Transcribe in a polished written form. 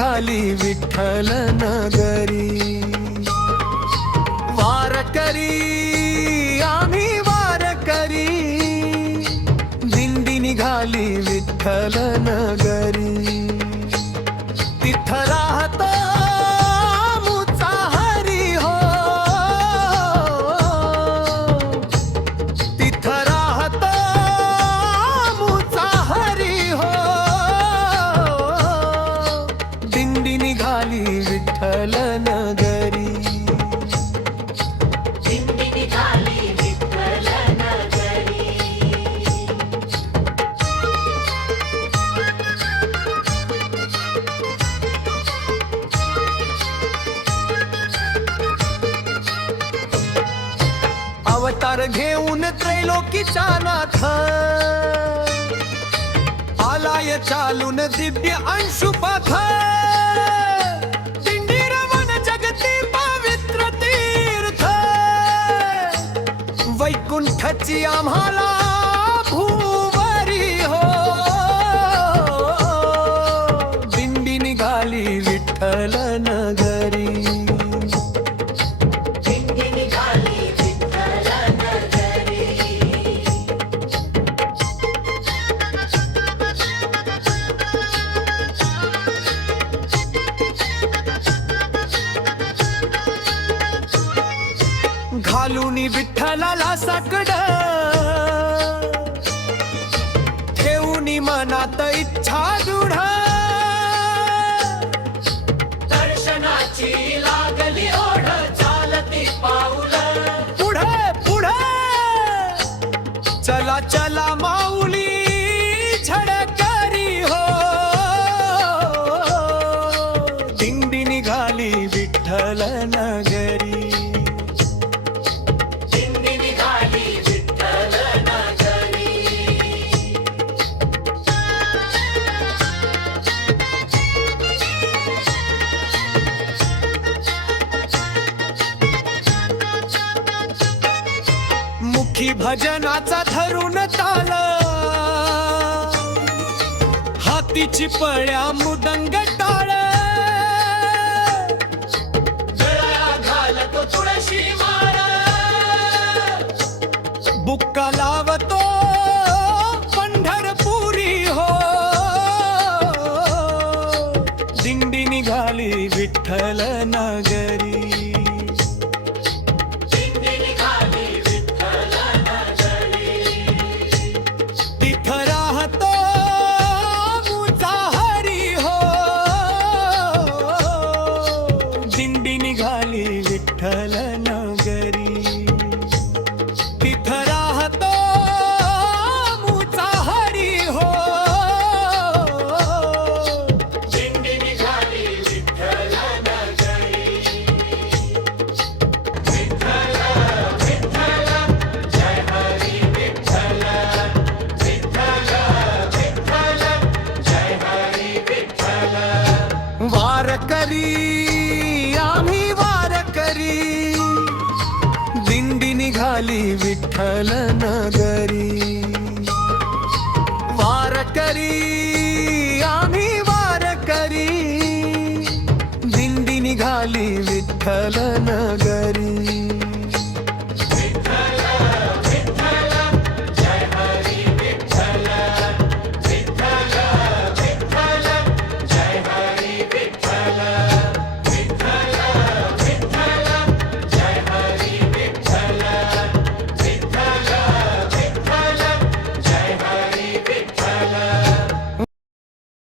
निघाली विठ्ठल नगरी। वारकरी आम्ही वारकरी, दिंडी निघाली विठ्ठल नगरी। तिथं राहतो मुचा हरी हो, तिथं राहतो मुचा हरी हो। दिंडी निघाली विठ्ठल नगरी। दिंडी निघाली विठ्ठल नगरी। अवतार घेऊन त्रैलोकीचा नाथ, आलाय चालून दिव्य अंशुपथ। दिंडी रवन जगती पवित्र तीर्थ, वैकुंठाची आम्हाला भूवरी हो। दिंडी निघाली विठ्ठल नगरी। दिंडी निघाली विठ्ठल नगरी। घालूनी विठ्ठलाला साकड, ठेवूनी मनात इच्छा दृढ। दर्शनाची लागली ओढ, चालती पाऊल पुढे पुढे चला चला माऊली झडकरी हो। दिंडी निघाली विठ्ठल नगरी। दिंडी निघाली विठ्ठल नगरी। मुखी भजनाचा धरून ताल, हातीची पळ्या मृदंग टाळ। गळा घालतो तुळशी माळ, बुक्का लावतो पंढरपुरी हो। दिंडी निघाली विठ्ठल नगरी। दिंडी निघाली विठ्ठल नगरी। तिथं राहतो मुचा हरी हो। दिंडी निघाली विठ्ठल नगरी। तिथं राहतो मुचा हरी हो। दिंडी निघाली विठ्ठल नगरी। विठ्ठल विठ्ठल जय हरी विठ्ठल। विठ्ठल विठ्ठल जय हरी विठ्ठल। वारकरी आम्ही वारकरी, दिंडी निघाली विठ्ठल नगरी। वारकरी आम्ही वारकरी, दिंडी निघाली विठ्ठल नगरी।